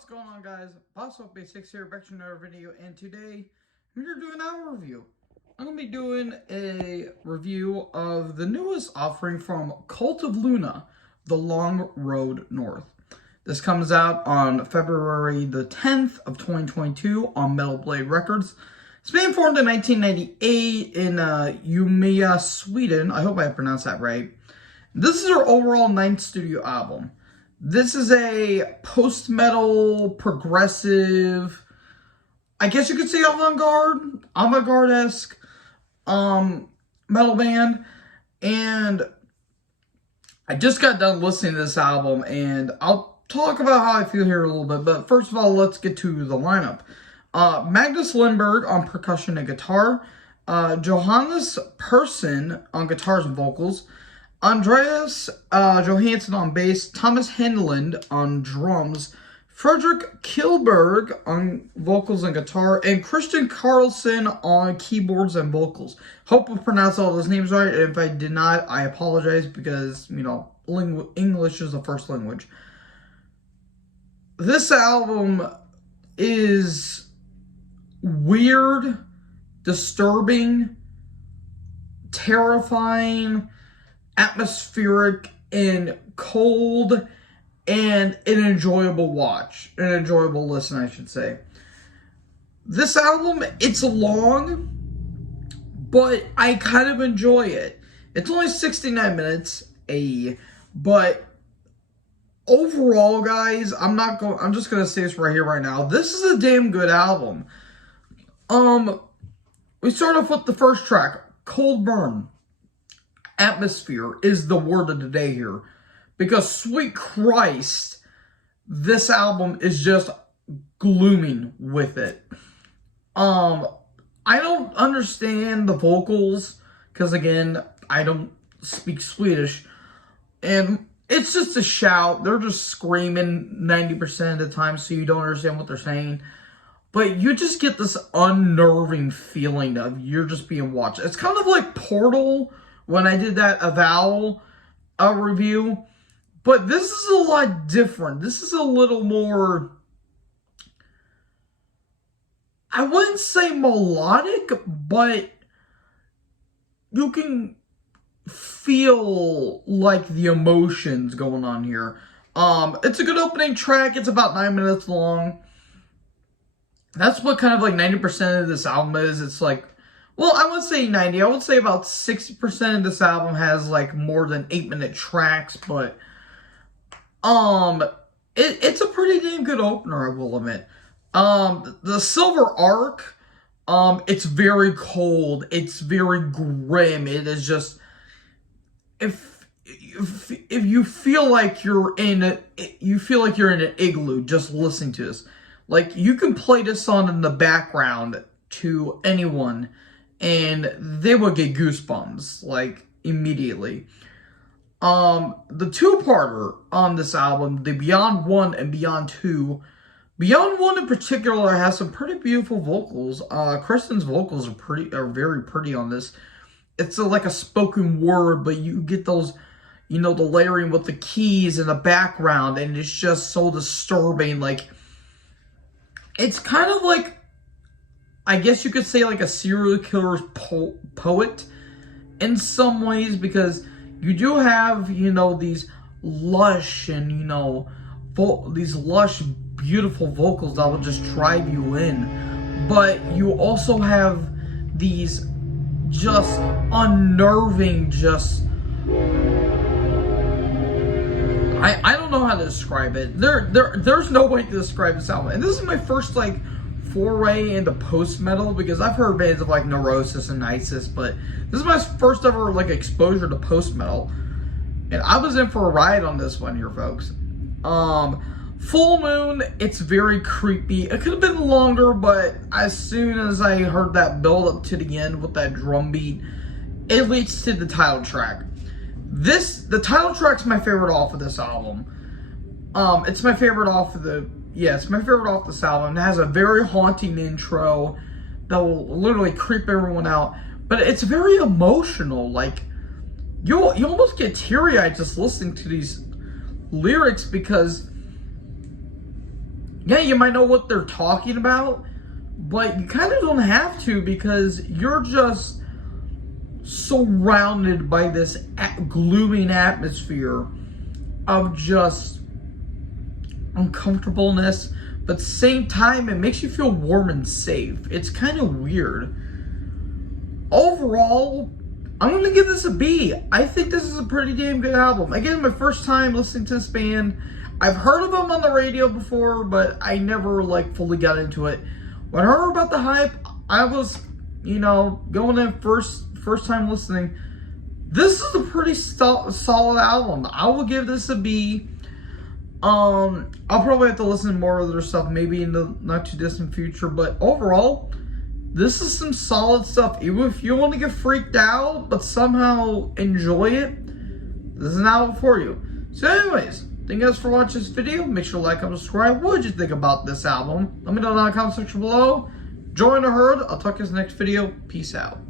What's going on, guys? BossHawk86 here, back to another video, and today I'm here to do an album review. I'm going to be doing a review of the newest offering from Cult of Luna, The Long Road North. This comes out on February the 10th of 2022 on Metal Blade Records. It's been formed in 1998 in Umeå, Sweden. I hope I pronounced that right. This is their overall 9th studio album. This is a post-metal, progressive, I guess you could say avant-garde-esque metal band. And I just got done listening to this album, and I'll talk about how I feel here a little bit. But first of all, let's get to the lineup. Magnus Lindberg on percussion and guitar. Johannes Persson on guitars and vocals. Andreas Johansson on bass, Thomas Hendeland on drums, Fredrik Killberg on vocals and guitar, and Christian Carlson on keyboards and vocals. Hope I pronounced all those names right. If I did not, I apologize because, you know, English is the first language. This album is weird, disturbing, terrifying, atmospheric, and cold, and an enjoyable watch. An enjoyable listen, I should say. This album, it's long, but I kind of enjoy it. It's only 69 minutes, but overall, guys, I'm just gonna say this right here, right now. This is a damn good album. We start off with the first track, Cold Burn. Atmosphere is the word of the day here, because sweet Christ, this album is just glooming with it. I don't understand the vocals, because again, I don't speak Swedish, and it's just a shout. They're just screaming 90% of the time, so you don't understand what they're saying. But you just get this unnerving feeling of you're just being watched. It's kind of like Portal, when I did that Avowal review. But this is a lot different. This is a little more, I wouldn't say melodic, but you can feel like the emotions going on here. It's a good opening track. It's about 9 minutes long. That's what kind of like 90% of this album is. It's like, well, I would say 90. I would say about 60% of this album has like more than 8-minute tracks, but it's a pretty damn good opener, I will admit. The Silver Ark, it's very cold. It's very grim. It is just, if you feel like you're in an igloo just listening to this. Like, you can play this song in the background to anyone, and they would get goosebumps, like, immediately. The two-parter on this album, the Beyond 1 and Beyond 2, Beyond 1 in particular has some pretty beautiful vocals. Kristen's vocals are very pretty on this. It's like a spoken word, but you get those, you know, the layering with the keys in the background, and it's just so disturbing. Like, it's kind of like, I guess you could say, like a serial killer's poet in some ways, because you do have, you know, these lush and, you know, these lush, beautiful vocals that will just drive you in. But you also have these just unnerving, just, I don't know how to describe it. There's no way to describe this album. And this is my first, like, foray into post-metal, because I've heard bands of, like, Neurosis and Isis, but this is my first ever, like, exposure to post-metal. And I was in for a ride on this one here, folks. Full Moon, it's very creepy. It could have been longer, but as soon as I heard that build up to the end with that drum beat, it leads to the title track. The title track's my favorite off of this album. It's my favorite off of this album. It has a very haunting intro that will literally creep everyone out. But it's very emotional. Like, you almost get teary-eyed just listening to these lyrics, because yeah, you might know what they're talking about, but you kind of don't have to because you're just surrounded by this glooming atmosphere of just uncomfortableness, but at the same time, it makes you feel warm and safe. It's kind of weird. Overall, I'm going to give this a B. I think this is a pretty damn good album. Again, my first time listening to this band. I've heard of them on the radio before, but I never, like, fully got into it. When I heard about the hype, I was, going in first time listening. This is a pretty solid album. I will give this a B. I'll probably have to listen to more of their stuff maybe in the not too distant future, but overall, this is some solid stuff. Even if you want to get freaked out, but somehow enjoy it, this is an album for you. So anyways, thank you guys for watching this video. Make sure to like and subscribe. What did you think about this album? Let me know in the comment section below. Join the herd. I'll talk to you in the next video. Peace out.